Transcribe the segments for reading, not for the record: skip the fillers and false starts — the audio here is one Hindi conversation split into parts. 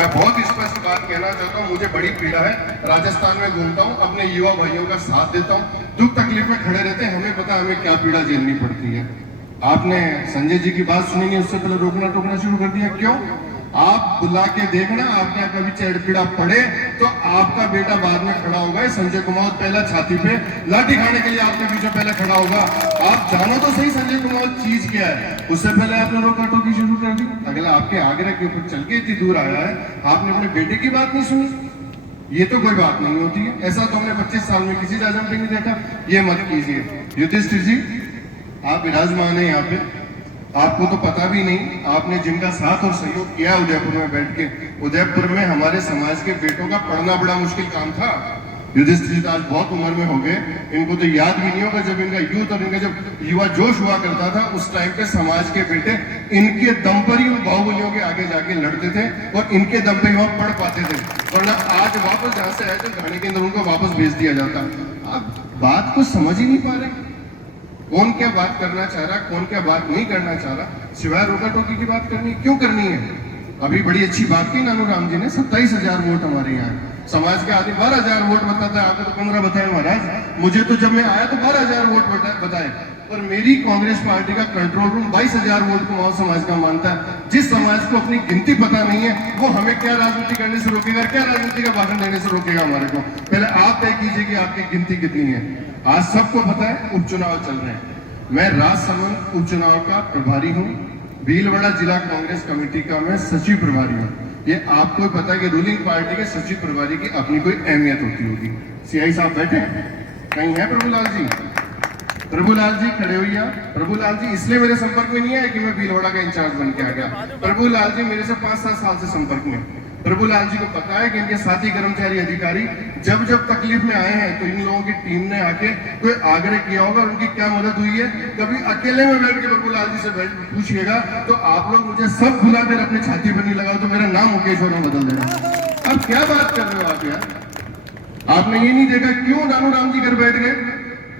मैं बहुत स्पष्ट बात कहना चाहता हूँ, मुझे बड़ी पीड़ा है। राजस्थान में घूमता हूँ, अपने युवा भाइयों का साथ देता हूँ, दुख तकलीफ में खड़े रहते हैं, हमें पता है हमें क्या पीड़ा झेलनी पड़ती है। आपने संजय जी की बात सुनी नहीं, उससे पहले रोकना टोकना शुरू कर दिया। क्यों? आप बुला के देखना, आपके यहाँ कभी चेड़पीड़ा पड़े तो आपका बेटा बाद में खड़ा होगा। संजय कुमार पहला छाती पे लाठी खाने के लिए आपके पीछे पहले खड़ा होगा। आप जानो तो सही संजय कुमार चीज क्या है। उससे पहले आपने रोका टोकी शुरू कर दी। अगला आपके आगरा के ऊपर चल के इतनी दूर आया है, आपने अपने बेटे की बात नहीं सुनी। ये तो कोई बात नहीं होती है। ऐसा तो हमने 25 साल में किसी राजन पे नहीं देखा। ये मत कीजिए। युधिष्ठिर जी, आप विराजमान है यहाँ पे, आपको तो पता भी नहीं, आपने जिनका साथ और सहयोग किया उदयपुर में बैठ के, उदयपुर में हमारे समाज के बेटों का पढ़ना बड़ा मुश्किल काम था। युधिष्ठिर आज बहुत उम्र में हो गए, इनको तो याद भी नहीं होगा जब इनका यूथ और इनका जब युवा जोश हुआ करता था, उस टाइम पे समाज के बेटे इनके दम पर ही उन बाहुबलियों के आगे जाके लड़ते थे और इनके दम पे वहां पढ़ पाते थे। वरना आज वापस जहां से आए थे घाने के अंदर उनको वापस भेज दिया जाता। आप बात को समझ ही नहीं पा रहे, कौन क्या बात करना चाह रहा, कौन क्या बात नहीं करना चाह रहा, सिवाय रोका टोकी की बात करनी। क्यों करनी है? अभी बड़ी अच्छी बात की नानू राम जी ने, 27,000 वोट हमारे यहाँ। समाज के आदमी 12,000 वोट बताता है, आपको तो 15 बताए महाराज। मुझे तो जब मैं आया तो 12,000 वोट बताए, पर मेरी कांग्रेस पार्टी का कंट्रोल रूम 22,000 वोट कुमाऊं समाज का मानता है। जिस समाज को अपनी गिनती पता नहीं है, वो हमें क्या राजनीति करने से रोकेगा, क्या राजनीति का भाषण देने से रोकेगा हमारे को। पहले आप तय कीजिए कि आपकी गिनती कितनी है। आज सबको पता है उपचुनाव चल रहे हैं। मैं राजसमंद उपचुनाव का प्रभारी हूँ, भीलवाड़ा जिला कांग्रेस कमेटी का मैं सचिव प्रभारी हूँ। ये आपको पता है कि रूलिंग पार्टी के सचिव प्रभारी की अपनी कोई अहमियत होती होगी। सीआई साहब बैठे कहीं है? प्रभुलाल जी, प्रभुलाल जी खड़े हुई हैं। प्रभुलाल जी इसलिए मेरे संपर्क में नहीं आए कि मैं भीलवाड़ा का इंचार्ज बन के आ गया। प्रभुलाल जी मेरे से 5-7 साल से संपर्क में। प्रभुलाल जी को पता है कि इनके साथी कर्मचारी अधिकारी जब जब तकलीफ में आए हैं तो इन लोगों की टीम ने आके कोई आग्रह किया होगा, उनकी क्या मदद हुई है। कभी अकेले में बैठ के प्रभुलाल जी से पूछिएगा तो आप लोग मुझे सब भुलाकर अपने छाती पर नहीं लगाओ तो मेरा नाम मुकेश वर्मा बदल देना। अब क्या बात कर रहे हो आप यार? आपने ये नहीं देखा क्यों नानू राम जी घर बैठ गए?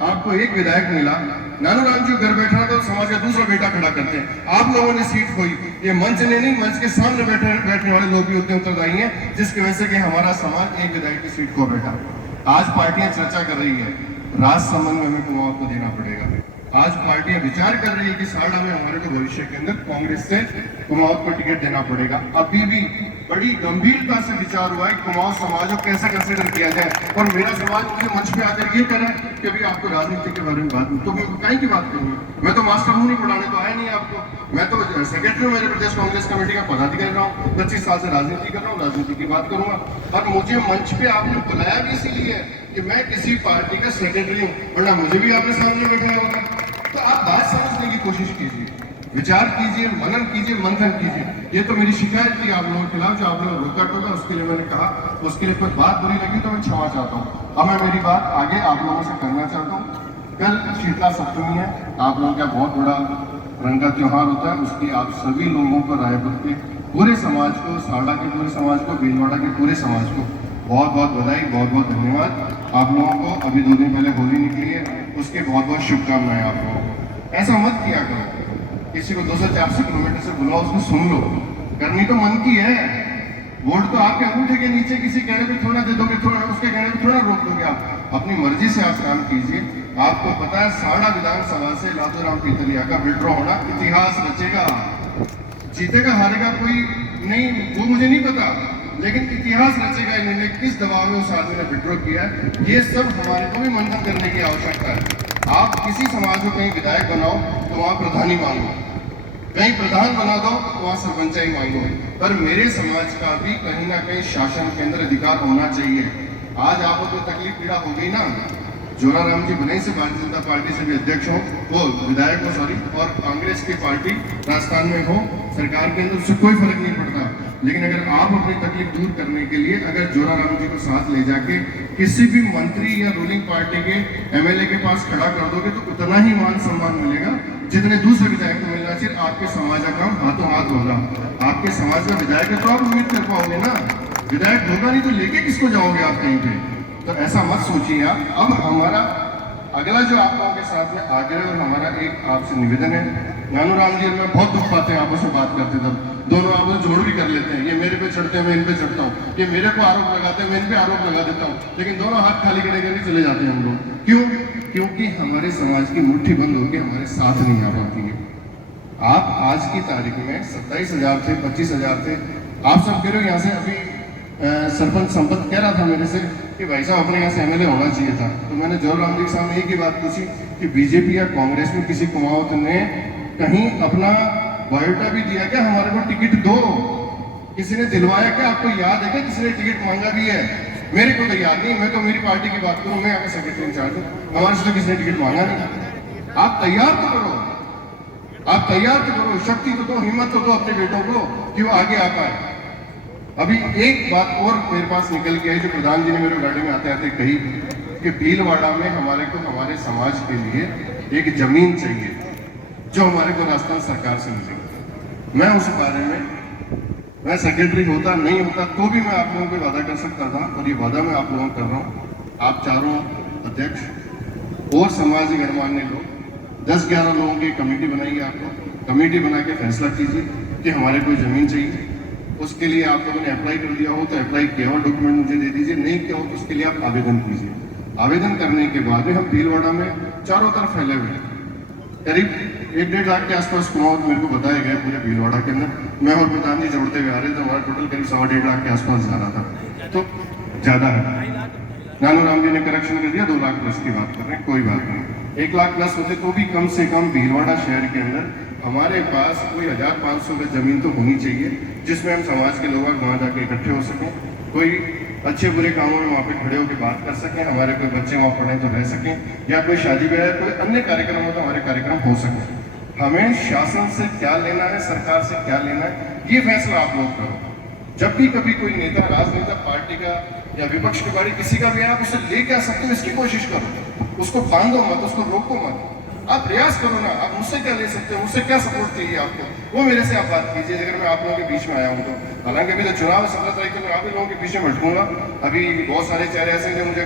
आपको एक विधायक मिला, नानू राम जी घर बैठा तो समाज का दूसरा बेटा खड़ा करते हैं। आप लोगों ने सीट खोई। ये मंच ने नहीं, मंच के सामने बैठने वाले लोग भी उतने उत्तरदायी हैं, जिसकी वजह से कि हमारा समाज एक विधायक की सीट को बैठा। आज पार्टियां चर्चा कर रही है राजसमंद में हमें कुमाऊं को देना पड़ेगा। आज पार्टियां विचार कर रही है कि साड़ा में हमारे को भविष्य के अंदर कांग्रेस से कुमाऊं को टिकट देना पड़ेगा। अभी भी बड़ी गंभीरता से विचार हुआ है कुमाऊं समाज को कैसे कंसिडर किया जाए। और मेरा समाज मुझे मंच पे आकर ये करे कि अभी आपको राजनीति के बारे में बात, तो मैं कहीं की बात करूंगा? मैं तो मास्टर हूँ, नहीं पढ़ाने तो आया नहीं आपको। मैं तो सेक्रेटरी हूँ मेरे प्रदेश कांग्रेस कमेटी का, पदाधिकारी रहा हूँ, 25 साल से राजनीति कर रहा हूँ, राजनीति की बात करूंगा। और मुझे मंच पे आपने बुलाया भी इसीलिए कि मैं किसी पार्टी का सेक्रेटरी हूँ, वरना मुझे भी आपके सामने बैठाया होगा। तो आप बात समझने की कोशिश कीजिए, विचार कीजिए, मनन कीजिए, मंथन कीजिए। ये तो मेरी शिकायत थी आप लोगों के खिलाफ, जो आप लोगों रोका टोका, उसके लिए मैंने कहा, उसके लिए कोई बात बुरी लगी तो मैं क्षमा चाहता हूँ। अब मैं मेरी बात आगे आप लोगों से करना चाहता हूँ। कल शीतला सप्तमी है, आप लोगों का बहुत बड़ा रंग का त्योहार होता है। उसकी आप सभी लोगों को, रायपुर के पूरे समाज को, साड़ा के पूरे समाज को, भीलवाड़ा के पूरे समाज को बहुत बहुत बधाई, बहुत बहुत धन्यवाद। आप लोगों को अभी 2 दिन पहले होली निकली है, उसके बहुत बहुत शुभकामनाएं आप लोगों को। ऐसा मत किया करो, किसी को 200-400 किलोमीटर से बुलाओ, उसको सुन लो। करनी तो मन की है, वोट तो आपके अंगूठे के नीचे किसी कहने पे थोड़ा दे दोगे, थोड़ा उसके कहने पे थोड़ा रोक दोगे। आप अपनी मर्जी से आप काम कीजिए। आपको पता है साड़ा विधानसभा से लादूराम पीतलिया का विड्रॉ होना इतिहास रचेगा। जीतेगा हारेगा कोई नहीं, वो मुझे नहीं पता, लेकिन इतिहास रचेगा। इन्होंने किस दबाव में उस आदमी ने विड्रॉ किया है, ये सब हमारे को भी मंथन करने की आवश्यकता है। आप किसी समाज को कहीं विधायक बनाओ तो वहां प्रधानी मांगो, कहीं प्रधान बना दो तो वहां सरपंचाई मांगो, पर मेरे समाज का भी कहीं ना कहीं शासन के अंदर अधिकार होना चाहिए। आज आपको कोई तकलीफ पीड़ा हो गई ना, जोराराम जी भले से भारतीय जनता पार्टी से भी अध्यक्ष हो, वो विधायक हो सॉरी, और कांग्रेस की पार्टी राजस्थान में हो, सरकार के अंदर उससे कोई फर्क नहीं पड़ता। लेकिन अगर आप अपनी तकलीफ दूर करने के लिए अगर जोराराम जी को साथ ले जाके किसी भी मंत्री या रूलिंग पार्टी के एमएलए के पास खड़ा कर दोगे तो उतना ही मान सम्मान मिलेगा जितने दूसरे विधायक को मिलना चाहिए। आपके समाज का काम हाथों हाथ होगा। आपके समाज का विधायक है तो आप उम्मीद कर पाओगे ना, विधायक होगा नहीं तो लेके किसको जाओगे आप कहीं पे? तो ऐसा मत सोचिए आप। अब हमारा अगला जो आप लोगों के साथ में आग्रह और हमारा एक आपसे निवेदन है, नानू राम जी में बहुत दुख पाते हैं आपस में बात करते तब। दोनों आप जोड़ भी कर लेते हैं, ये मेरे पे चढ़ते हैं मैं इन पे चढ़ता हूँ, ये मेरे को आरोप लगाते हैं मैं इन पे आरोप लगा देता हूँ, लेकिन दोनों हाथ खाली खड़े करके चले जाते हैं हम लोग। क्यों? क्योंकि हमारे समाज की मुट्ठी बंद होकर हमारे साथ नहीं आ पाती है। आप आज की तारीख में 27,000 थे, 25,000 थे, आप सब कह रहे हो यहाँ से अभी सरपंच संपत कह रहा था मेरे से कि भाई साहब अपने यहाँ से एमएलए होना चाहिए था, तो मैंने जोर राम जी के सामने एक ही बात पूछी कि बीजेपी या कांग्रेस में किसी कुमावत ने कहीं अपना बायोडा भी दिया क्या, हमारे को टिकट दो, किसी ने दिलवाया क्या, आपको याद है क्या किसी ने टिकट मांगा भी है? मेरे को तो याद नहीं, मैं तो मेरी पार्टी की बात करूं, मैं आगे सेक्रेटरी इंचार्ज हूं, हमारे से तो किसी ने टिकट मांगा नहीं। आप तैयार तो करो, आप तैयार तो करो, शक्ति तो दो, हिम्मत तो दो अपने बेटों को कि वो आगे आ पाए। अभी एक बात और मेरे पास निकल के आई जो प्रधान जी ने मेरे गाड़ी में आते आते कही कि भीलवाड़ा में हमारे को हमारे समाज के लिए एक जमीन चाहिए जो हमारे को राजस्थान सरकार से मिलेगी। मैं उस बारे में, मैं सेक्रेटरी होता नहीं होता तो भी मैं आप लोगों को वादा कर सकता था, और ये वादा मैं आप लोगों को कर रहा हूँ। आप चारों अध्यक्ष और समाज के गणमान्य लोग 10-11 लोगों की कमेटी बनाइए, आप लोग कमेटी बना के फैसला कीजिए कि हमारे को जमीन चाहिए। उसके लिए आप लोगों ने अप्लाई कर दिया हो तो अप्लाई किया हुआ डॉक्यूमेंट मुझे दे दीजिए, नहीं किया हो तो उसके लिए आप आवेदन कीजिए। आवेदन करने के बाद में हम भीलवाड़ा में चारों तरफ फैले हुए करीब 1-1.5 लाख के आसपास कुमावत मेरे को बताया गया पूरे भीलवाड़ा के अंदर। मैं और प्रधान जी जोड़ते हुए आ रहे थे, हमारा टोटल करीब 1.5 लाख के आसपास जा रहा था, तो ज्यादा है। नानू राम जी ने करेक्शन कर दिया, 2 लाख प्लस की बात कर रहे हैं, कोई बात नहीं। 1 लाख प्लस होते तो भी कम से कम भीलवाड़ा शहर के अंदर हमारे पास कोई 1,500 गज जमीन तो होनी चाहिए जिसमें हम समाज के लोग वहाँ जाके इकट्ठे हो सकें, कोई अच्छे बुरे कामों में वहाँ पे खड़े होकर बात कर सकें, हमारे कोई बच्चे वहाँ पढ़े तो रह सकें, या कोई शादी ब्याह कोई अन्य कार्यक्रम हो तो हमारे कार्यक्रम हो सके। हमें शासन से क्या लेना है, सरकार से क्या लेना है, ये फैसला आप लोग करो। जब भी कभी कोई नेता राजनेता पार्टी का या विपक्ष के बारे किसी का भी आप उसे ले क्या सकते हो इसकी कोशिश करो, उसको बांधो मत, उसको रोको मत, आप प्रयास करो ना। आप मुझसे क्या ले सकते हो, मुझसे क्या सपोर्ट चाहिए आपको, वो मेरे से आप बात कीजिए। अगर मैं आप लोगों के बीच में आया हूँ तो, हालांकि अभी तो चुनाव 17 तारीख को मैं आप ही लोगों के बीच में भटकूंगा। अभी बहुत सारे चेहरे ऐसे हैं जो मुझे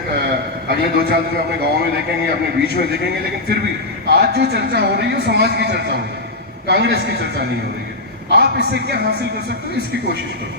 अगले 2-4 दिन में अपने गाँव में देखेंगे, अपने बीच में देखेंगे, लेकिन फिर भी आज जो चर्चा हो रही है समाज की चर्चा हो रही है, कांग्रेस की चर्चा नहीं हो रही है। आप इससे क्या हासिल कर सकते हो इसकी कोशिश करो।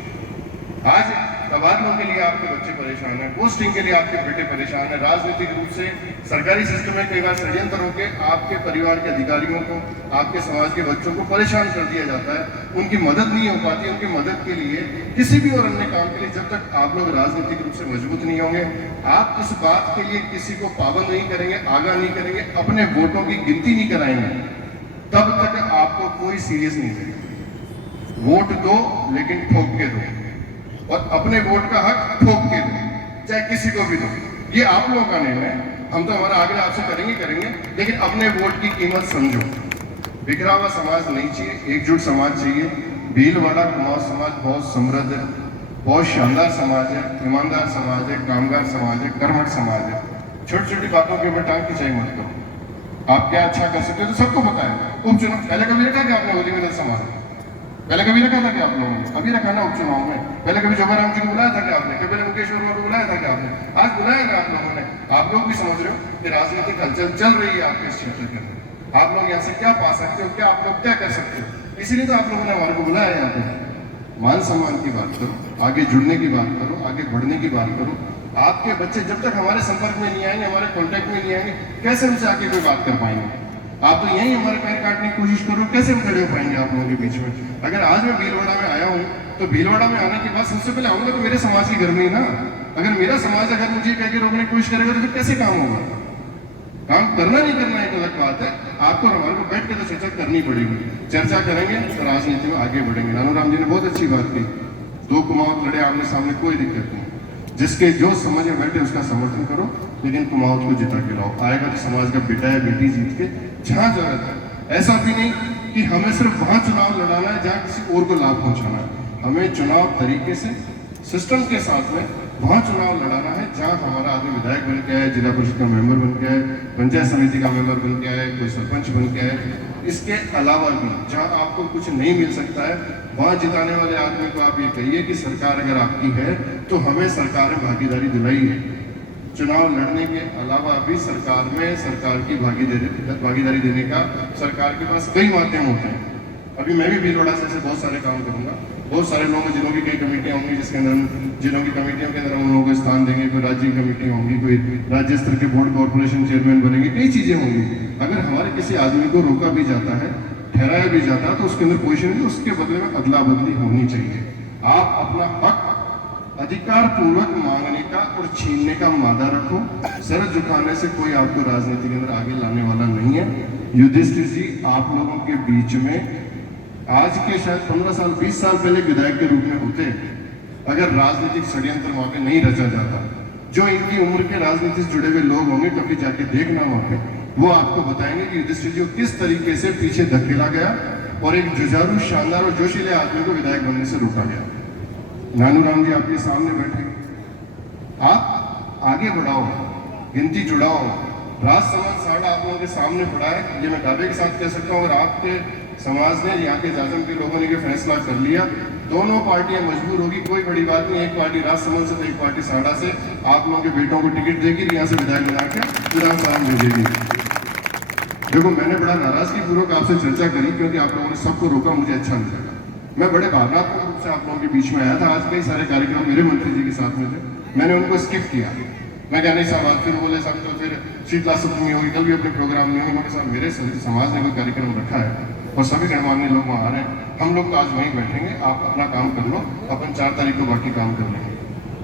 आज तबादलों के लिए आपके बच्चे परेशान हैं, पोस्टिंग के लिए आपके बेटे परेशान हैं, राजनीतिक रूप से सरकारी सिस्टम में कई बार षड्यंत्र होकर आपके परिवार के अधिकारियों को, आपके समाज के बच्चों को परेशान कर दिया जाता है, उनकी मदद नहीं हो पाती। उनकी मदद के लिए किसी भी और अन्य काम के लिए जब तक आप लोग राजनीतिक रूप से मजबूत नहीं होंगे, आप इस बात के लिए किसी को पाबंद नहीं करेंगे, आगाह नहीं करेंगे, अपने वोटों की गिनती नहीं कराएंगे, तब तक आपको कोई सीरियस नहीं लेगा। वोट दो लेकिन ठोक के दो, और अपने वोट का हक ठोक के दो, चाहे किसी को भी दो। ये आप लोगों का निर्णय है, हम तो हमारा आग्रह आपसे करेंगे, लेकिन अपने वोट की कीमत समझो। बिखरा हुआ समाज नहीं चाहिए, एकजुट समाज चाहिए। भीलवाड़ा कुमाऊं समाज बहुत समृद्ध है, बहुत शानदार समाज है, ईमानदार समाज है, कामगार समाज है, कर्मठ समाज है। छोटी छोटी बातों के ऊपर टांग खिंचाई मत करो। आप क्या अच्छा कर सकते हो तो सबको पता है। उपचुनाव पहले कभी रखा क्या आपने होली में 10 समाज, पहले कभी रखा था क्या आप लोगों ने? अभी रखा ना उपचुनाव में। पहले कभी जोगाराम जी को बुलाया था क्या आपने? कभी मुकेश वर्मा को बुलाया था क्या आपने? आज बुलाया ना आप लोगों ने। आप लोग भी समझ रहे हो कि राजनीतिक हलचल चल रही है आपके इस क्षेत्र के अंदर। आप लोग यहाँ से क्या पा सकते हो, क्या आप लोग क्या कर सकते हो, इसीलिए तो आप लोगों ने हमारे को बुलाया यहाँ पे। मान सम्मान की बात करो, आगे जुड़ने की बात करो, आगे बढ़ने की बात करो। आपके बच्चे जब तक हमारे संपर्क में नहीं आएंगे, हमारे कॉन्टेक्ट में नहीं आएंगे, कैसे हमसे आके कोई बात कर पाएंगे? आप तो यही हमारे पैर काटने की कोशिश करो, कैसे हम खड़े हो पाएंगे आप लोगों के बीच में? अगर आज मैं भीलवाड़ा में आया हूँ तो भीलवाड़ा में आने के बाद सबसे पहले आऊंगा तो मेरे समाज के घर में ही ना। अगर मेरा समाज अगर मुझे कह के रोकने की कोशिश करेगा तो फिर कैसे काम होगा? काम करना नहीं करना एक अलग बात है, आपको हमारे को बैठ के तो चर्चा करनी पड़ेगी। चर्चा करेंगे तो राजनीति में आगे बढ़ेंगे। नानू राम जी ने बहुत अच्छी बात की, 2 कुमाऊं लड़े आमने सामने कोई दिक्कत नहीं, जिसके जो समझ में बैठे उसका समर्थन करो, लेकिन कुमाऊं को जिता के लाओ। आएगा तो समाज का बेटा या बेटी जीत के जहां जरूरत है। ऐसा भी नहीं कि हमें सिर्फ वहां चुनाव लड़ाना है जहां किसी और को लाभ पहुंचाना है। हमें चुनाव तरीके से सिस्टम के साथ में वहां चुनाव लड़ाना है जहां हमारा आदमी विधायक बन के आए, जिला परिषद का मेंबर बन के आए, पंचायत समिति का मेंबर बन के आए, कोई सरपंच बन के आए। इसके अलावा भी जहां आपको कुछ नहीं मिल सकता है, वहां जिताने वाले आदमी को आप ये कहिए कि सरकार अगर आपकी है तो हमें सरकार में भागीदारी दिलाई है। चुनाव लड़ने के अलावा भी सरकार में सरकार की भागीदारी देने का सरकार के पास कई माध्यम होते हैं। अभी मैं भी भीलवाड़ा से ऐसे बहुत सारे काम करूंगा, बहुत सारे लोग जिनों की कई कमेटियां होंगी जिसके अंदर जिनों की कमेटियों के अंदर हम लोगों को स्थान देंगे, कोई राज्य की कमेटी होंगी, कोई राज्य स्तर के बोर्ड कॉर्पोरेशन चेयरमैन बनेंगे, कई चीजें होंगी। अगर हमारे किसी आदमी को रोका भी जाता है, ठहराया भी जाता है, तो उसके अंदर पोजीशन है, उसके बदले में अदला बदली होनी चाहिए। आप अपना हक अधिकार पूर्वक मांगने का और छीनने का मादा रखो। सर झुकाने से कोई आपको राजनीति के अंदर आगे लाने वाला नहीं है। युधिष्ठिर जी आप लोगों के बीच में आज के शायद 15 साल 20 साल पहले विधायक के रूप में होते, अगर राजनीतिक षड्यंत्र वहां पे नहीं रचा जाता, जो इनकी उम्र के राजनीति से जुड़े हुए लोग होंगे कभी जाके देखना वहां पे, वो आपको बताएंगे कि युधिष्ठिर जी को किस तरीके से पीछे धकेला गया और एक जुझारू शानदार और जोशीले आदमी को विधायक बनने से रोका गया। नानूराम जी आपके सामने बैठे, आप आगे बढ़ाओ, गिनती जुड़ाओ। राजसमंद साड़ा आप लोगों के सामने पड़ा है, ये मैं दावे के साथ कह सकता हूँ। अगर आपके समाज ने, यहाँ के जाजम के लोगों ने ये फैसला कर लिया, दोनों पार्टियां मजबूर होगी, कोई बड़ी बात नहीं। एक पार्टी राजसमंद से तो एक पार्टी साड़ा से आप लोगों के बेटों को टिकट देगी, यहाँ से विधायक बना के विधानसभा भेजेगी। देखो मैंने बड़ा नाराजगी पूर्वक आपसे चर्चा करी, क्योंकि आप लोगों ने सबको रोका, मुझे अच्छा नहीं लगा। मैं बड़े भावनात्मक रूप से आप लोगों के बीच में आया था। आज कई सारे कार्यक्रम मेरे मंत्री जी के साथ में थे, मैंने उनको स्किप किया। मैं क्या नहीं साहब, आज फिर बोले साहब तो फिर शीतला सप्तमी होगी, कल भी अपने प्रोग्राम नहीं होंगे। साहब मेरे समाज ने कोई कार्यक्रम रखा है और सभी गणमान्य लोग वहाँ आ रहे हैं, हम लोग तो आज वहीं बैठेंगे, आप अपना काम कर लो, अपन 4 तारीख को बाकी काम कर लेंगे।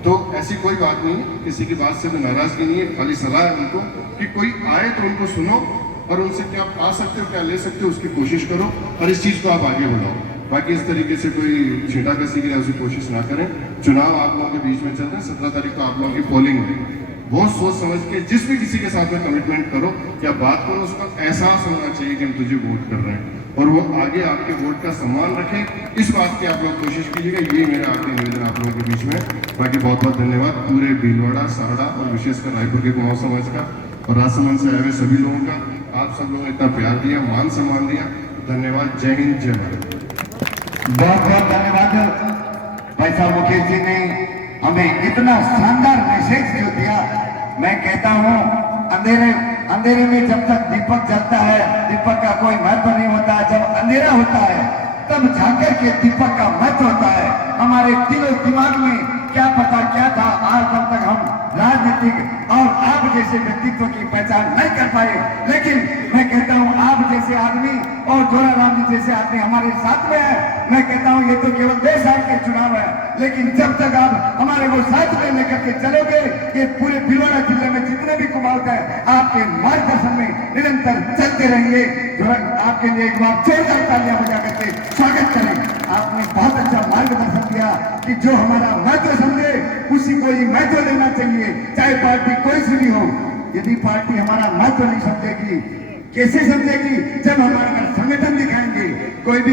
तो ऐसी कोई बात नहीं है, किसी की बात से भी नाराजगी नहीं है, खाली सलाह है उनको कि कोई आए तो उनको सुनो और उनसे क्या पा सकते हो, क्या ले सकते हो, उसकी कोशिश करो और इस चीज को आप आगे बढ़ाओ। बाकी इस तरीके से कोई छींटा कसी की उसकी कोशिश ना करें। चुनाव आप लोगों के बीच में चल रहे हैं, 17 तारीख को आप लोगों की पोलिंग है। बहुत सोच समझ के जिस भी किसी के साथ में कमिटमेंट करो या बात करो, उसका एहसास होना चाहिए कि हम तुझे वोट कर रहे हैं और वो आगे आपके वोट का सम्मान रखे, इस बात की आप लोग कोशिश कीजिएगा। ये मेरा आखिरी निवेदन आप लोगों के बीच में। बाकी बहुत बहुत धन्यवाद पूरे भीलवाड़ा, साड़ा और विशेषकर रायपुर के कुमाऊं समाज का और राजसमंद से आए हुए सभी लोगों का। आप सब लोगों ने इतना प्यार दिया, मान सम्मान दिया, धन्यवाद। जय हिंद, जय भारत। बहुत बहुत धन्यवाद भाई साहब मुकेश जी ने हमें इतना शानदार मैसेज जो दिया। मैं कहता हूँ अंधेरे में जब तक दीपक जलता है, दीपक का कोई महत्व नहीं होता। जब अंधेरा होता है तब जाकर के दीपक का महत्व होता है। हमारे दिलो दिमाग में क्या पता क्या था, आज कल तक हम राजनीतिक और आप जैसे व्यक्तित्व की पहचान नहीं कर पाए। लेकिन मैं कहता हूं आप जैसे आदमी और जोराराम जी जैसे आदमी हमारे साथ में है। मैं कहता हूं ये तो केवल 2 साल के चुनाव है, लेकिन जब तक आप हमारे को साथ में लेकर के चलोगे, ये पूरे भीलवाड़ा जिले में जितने भी कुमाऊं हैं आपके मार्गदर्शन में निरंतर चलते रहेंगे। आपके लिए एक बार जोरदार तालियां बजा करके स्वागत करें। आपने बहुत अच्छा मार्गदर्शन दिया कि जो हमारा महत्व समझे उसी को ही महत्व देना चाहिए, चाहे पार्टी कोई सी भी हो। यदि पार्टी हमारा महत्व नहीं समझेगी, कैसे समझेगी? जब हमारा संगठन दिखाएंगे। कोई भी